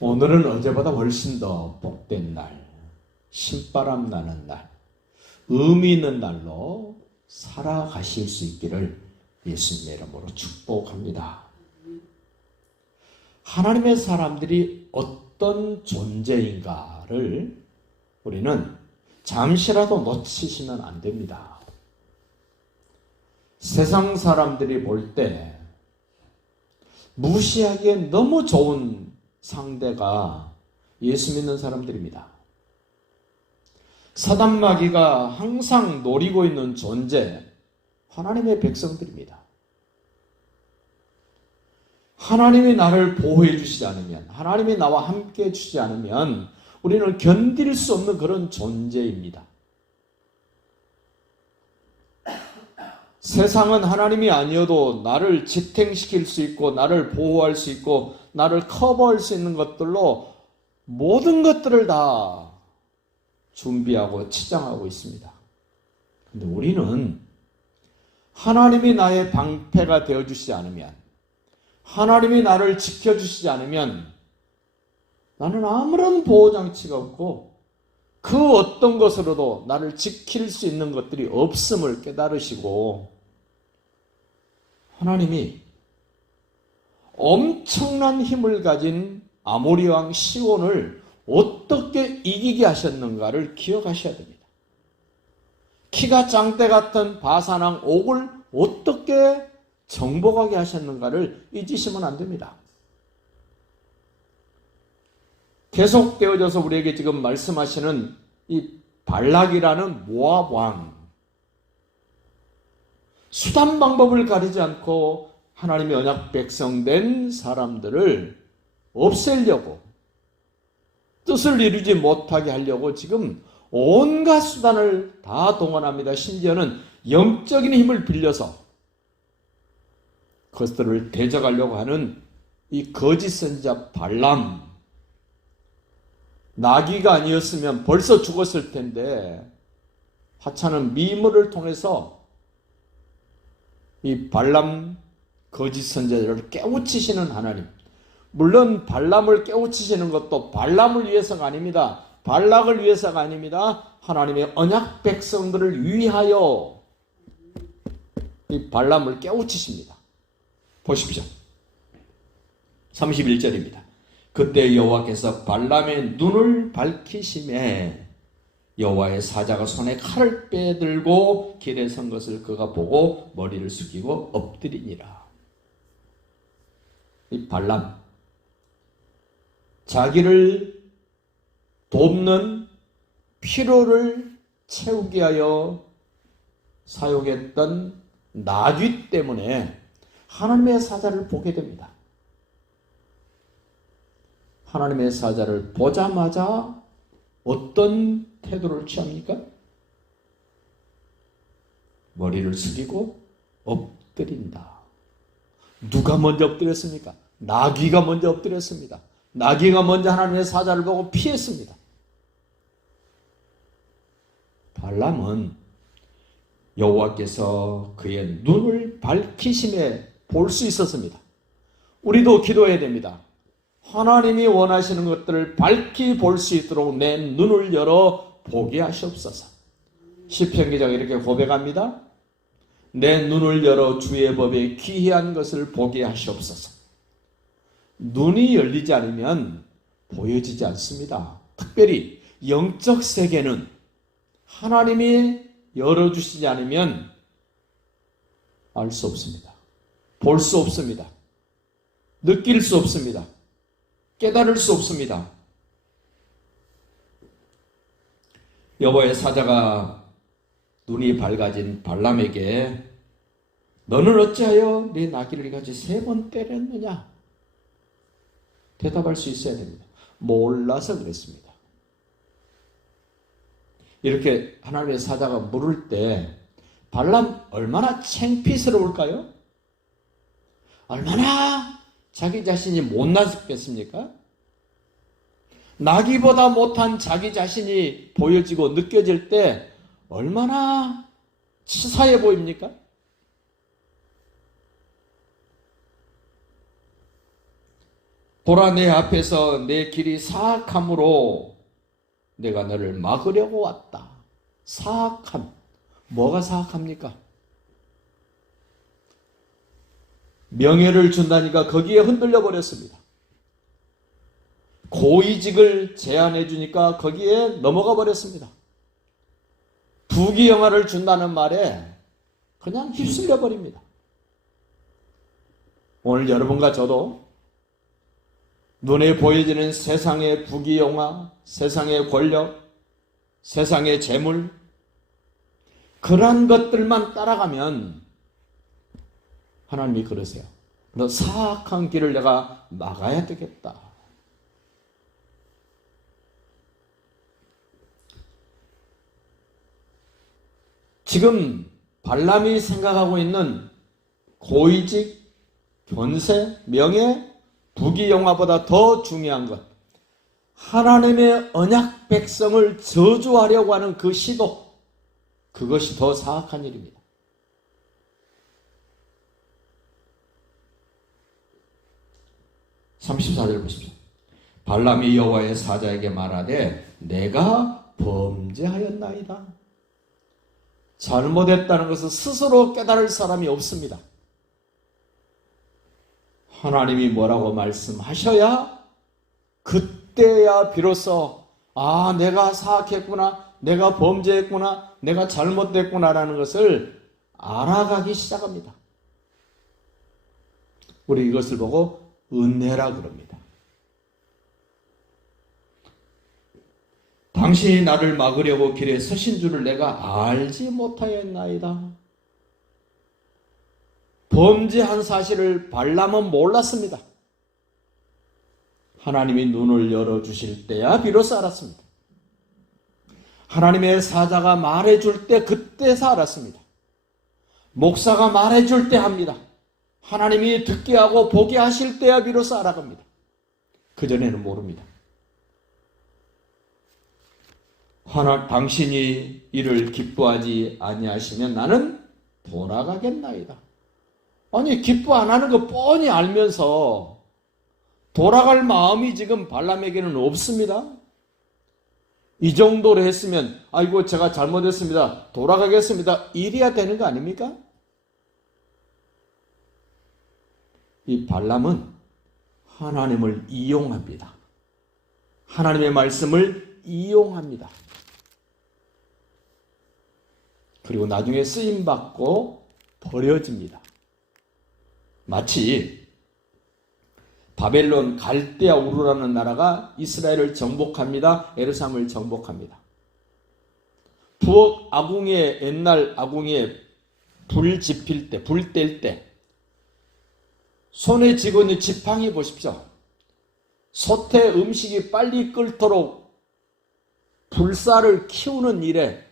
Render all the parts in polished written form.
오늘은 어제보다 훨씬 더 복된 날, 신바람 나는 날, 의미 있는 날로 살아가실 수 있기를 예수님의 이름으로 축복합니다. 하나님의 사람들이 어떤 존재인가를 우리는 잠시라도 놓치시면 안 됩니다. 세상 사람들이 볼 때 무시하기에 너무 좋은 상대가 예수 믿는 사람들입니다. 사단 마귀가 항상 노리고 있는 존재, 하나님의 백성들입니다. 하나님이 나를 보호해 주시지 않으면, 하나님이 나와 함께 해 주시지 않으면 우리는 견딜 수 없는 그런 존재입니다. 세상은 하나님이 아니어도 나를 지탱시킬 수 있고, 나를 보호할 수 있고, 나를 커버할 수 있는 것들로 모든 것들을 다 준비하고 치장하고 있습니다. 그런데 우리는 하나님이 나의 방패가 되어주시지 않으면, 하나님이 나를 지켜주시지 않으면 나는 아무런 보호장치가 없고 그 어떤 것으로도 나를 지킬 수 있는 것들이 없음을 깨달으시고, 하나님이 엄청난 힘을 가진 아모리 왕 시온을 어떻게 이기게 하셨는가를 기억하셔야 됩니다. 키가 짱대 같은 바산 왕 옥을 어떻게 정복하게 하셨는가를 잊으시면 안 됩니다. 계속되어져서 우리에게 지금 말씀하시는 이 발락이라는 모압 왕, 수단 방법을 가리지 않고 하나님의 언약 백성 된 사람들을 없애려고, 뜻을 이루지 못하게 하려고 지금 온갖 수단을 다 동원합니다. 심지어는 영적인 힘을 빌려서 그것들을 대적하려고 하는 이 거짓 선지자 발람, 나귀가 아니었으면 벌써 죽었을 텐데 하찮은 미물을 통해서 이 발람 거짓 선지자를 깨우치시는 하나님. 물론 발람을 깨우치시는 것도 발람을 위해서가 아닙니다. 발락을 위해서가 아닙니다. 하나님의 언약 백성들을 위하여 이 발람을 깨우치십니다. 보십시오. 31절입니다. 그때 여호와께서 발람의 눈을 밝히심에 여호와의 사자가 손에 칼을 빼들고 길에 선 것을 그가 보고 머리를 숙이고 엎드리니라. 이 발람, 자기를 돕는 피로를 채우기 위하여 사용했던 나귀 때문에 하나님의 사자를 보게 됩니다. 하나님의 사자를 보자마자 어떤 태도를 취합니까? 머리를 숙이고 엎드린다. 누가 먼저 엎드렸습니까? 나귀가 먼저 엎드렸습니다. 나귀가 먼저 하나님의 사자를 보고 피했습니다. 발람은 여호와께서 그의 눈을 밝히심에 볼 수 있었습니다. 우리도 기도해야 됩니다. 하나님이 원하시는 것들을 밝히 볼 수 있도록 내 눈을 열어 보게 하시옵소서. 시편 기자가 이렇게 고백합니다. 내 눈을 열어 주의 법에 기이한 것을 보게 하시옵소서. 눈이 열리지 않으면 보여지지 않습니다. 특별히 영적 세계는 하나님이 열어주시지 않으면 알 수 없습니다. 볼 수 없습니다. 느낄 수 없습니다. 깨달을 수 없습니다. 여호와의 사자가 눈이 밝아진 발람에게 너는 어찌하여 네 나귀를 가지 3번 때렸느냐? 대답할 수 있어야 됩니다. 몰라서 그랬습니다. 이렇게 하나님의 사자가 물을 때 발람 얼마나 창피스러울까요? 얼마나 자기 자신이 못났겠습니까? 나귀보다 못한 자기 자신이 보여지고 느껴질 때 얼마나 치사해 보입니까? 보라, 내 앞에서 내 길이 사악함으로 내가 너를 막으려고 왔다. 사악함. 뭐가 사악합니까? 명예를 준다니까 거기에 흔들려 버렸습니다. 고위직을 제안해 주니까 거기에 넘어가 버렸습니다. 부귀영화를 준다는 말에 그냥 휩쓸려 버립니다. 오늘 여러분과 저도 눈에 보여지는 세상의 부귀영화, 세상의 권력, 세상의 재물, 그러한 것들만 따라가면 하나님이 그러세요. 너 사악한 길을 내가 막아야 되겠다. 지금 발람이 생각하고 있는 고위직, 권세, 명예, 부귀영화보다 더 중요한 것, 하나님의 언약 백성을 저주하려고 하는 그 시도, 그것이 더 사악한 일입니다. 34절 보십시오. 발람이 여호와의 사자에게 말하되 내가 범죄하였나이다. 잘못했다는 것을 스스로 깨달을 사람이 없습니다. 하나님이 뭐라고 말씀하셔야 그때야 비로소 내가 사악했구나, 내가 범죄했구나, 내가 잘못됐구나라는 것을 알아가기 시작합니다. 우리 이것을 보고 은혜라 그럽니다. 당신이 나를 막으려고 길에 서신 줄을 내가 알지 못하였나이다. 범죄한 사실을 발람은 몰랐습니다. 하나님이 눈을 열어주실 때야 비로소 알았습니다. 하나님의 사자가 말해줄 때 그때서 알았습니다. 목사가 말해줄 때 합니다. 하나님이 듣게 하고 보게 하실 때야 비로소 알아갑니다. 그전에는 모릅니다. 당신이 이를 기뻐하지 아니하시면 나는 돌아가겠나이다. 아니, 기뻐 안 하는 거 뻔히 알면서 돌아갈 마음이 지금 발람에게는 없습니다. 이 정도로 했으면 아이고 제가 잘못했습니다, 돌아가겠습니다, 이래야 되는 거 아닙니까? 이 발람은 하나님을 이용합니다. 하나님의 말씀을 이용합니다. 그리고 나중에 쓰임받고 버려집니다. 마치 바벨론 갈대아 우르라는 나라가 이스라엘을 정복합니다. 예루살렘을 정복합니다. 부엌 아궁이에, 옛날 아궁이에 불 지필 때, 불 뗄 때 손에 쥐고 있는 지팡이 보십시오. 솥에 음식이 빨리 끓도록 불사를 키우는 일에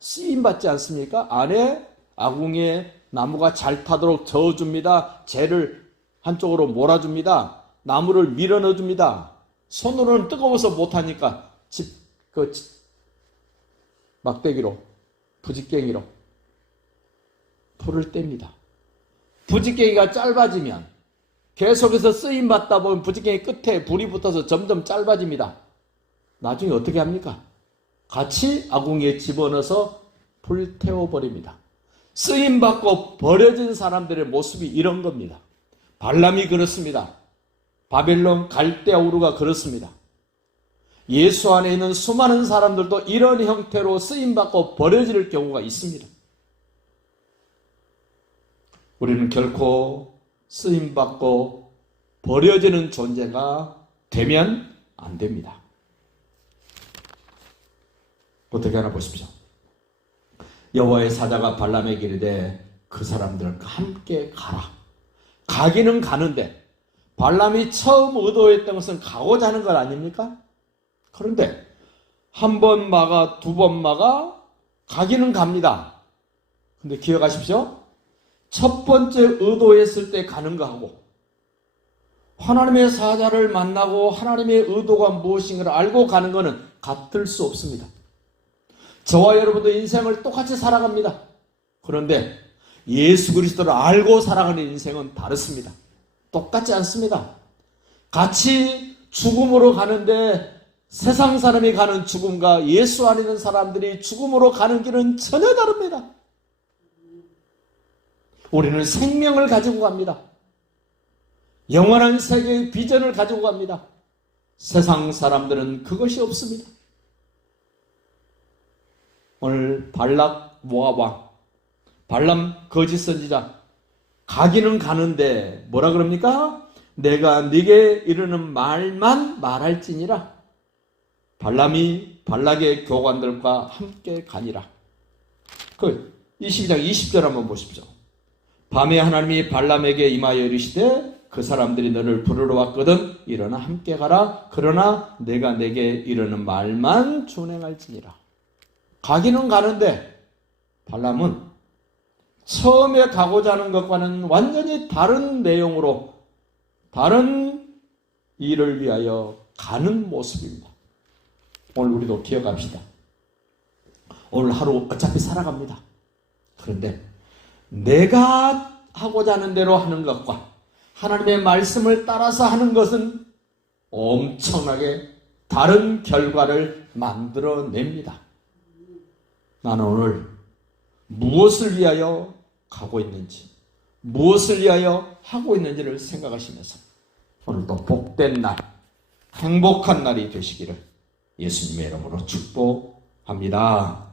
쓰임받지 않습니까? 안에 아궁이에 나무가 잘 타도록 저어줍니다. 재를 한쪽으로 몰아줍니다. 나무를 밀어 넣어줍니다. 손으로는 뜨거워서 못하니까 막대기로, 부직갱이로 불을 뗍니다. 부직갱이가 짧아지면 계속해서 쓰임받다 보면 부직갱이 끝에 불이 붙어서 점점 짧아집니다. 나중에 어떻게 합니까? 같이 아궁이에 집어넣어서 불태워버립니다. 쓰임받고 버려진 사람들의 모습이 이런 겁니다. 발람이 그렇습니다. 바벨론 갈대아 우르가 그렇습니다. 예수 안에 있는 수많은 사람들도 이런 형태로 쓰임받고 버려질 경우가 있습니다. 우리는 결코 쓰임받고 버려지는 존재가 되면 안 됩니다. 어떻게 하나 보십시오. 여호와의 사자가 발람에게 이르되 그 사람들과 함께 가라. 가기는 가는데 발람이 처음 의도했던 것은 가고자 하는 것 아닙니까? 그런데 한 번 막아, 두 번 막아, 가기는 갑니다. 근데 기억하십시오. 첫 번째 의도했을 때 가는 거하고 하나님의 사자를 만나고 하나님의 의도가 무엇인가를 알고 가는 것은 같을 수 없습니다. 저와 여러분도 인생을 똑같이 살아갑니다. 그런데 예수 그리스도를 알고 살아가는 인생은 다릅니다. 똑같지 않습니다. 같이 죽음으로 가는데 세상 사람이 가는 죽음과 예수 안 믿는 사람들이 죽음으로 가는 길은 전혀 다릅니다. 우리는 생명을 가지고 갑니다. 영원한 세계의 비전을 가지고 갑니다. 세상 사람들은 그것이 없습니다. 오늘 발락 모압 왕, 발람 거짓 선지자, 가기는 가는데 뭐라 그럽니까? 내가 네게 이르는 말만 말할지니라. 발람이 발락의 교관들과 함께 가니라. 그 22장 20절 한번 보십시오. 밤에 하나님이 발람에게 임하여 이르시되 그 사람들이 너를 부르러 왔거든 일어나 함께 가라. 그러나 내가 내게 이르는 말만 준행할지니라. 가기는 가는데 발람은 처음에 가고자 하는 것과는 완전히 다른 내용으로 다른 일을 위하여 가는 모습입니다. 오늘 우리도 기억합시다. 오늘 하루 어차피 살아갑니다. 그런데 내가 하고자 하는 대로 하는 것과 하나님의 말씀을 따라서 하는 것은 엄청나게 다른 결과를 만들어냅니다. 나는 오늘 무엇을 위하여 가고 있는지, 무엇을 위하여 하고 있는지를 생각하시면서 오늘도 복된 날, 행복한 날이 되시기를 예수님의 이름으로 축복합니다.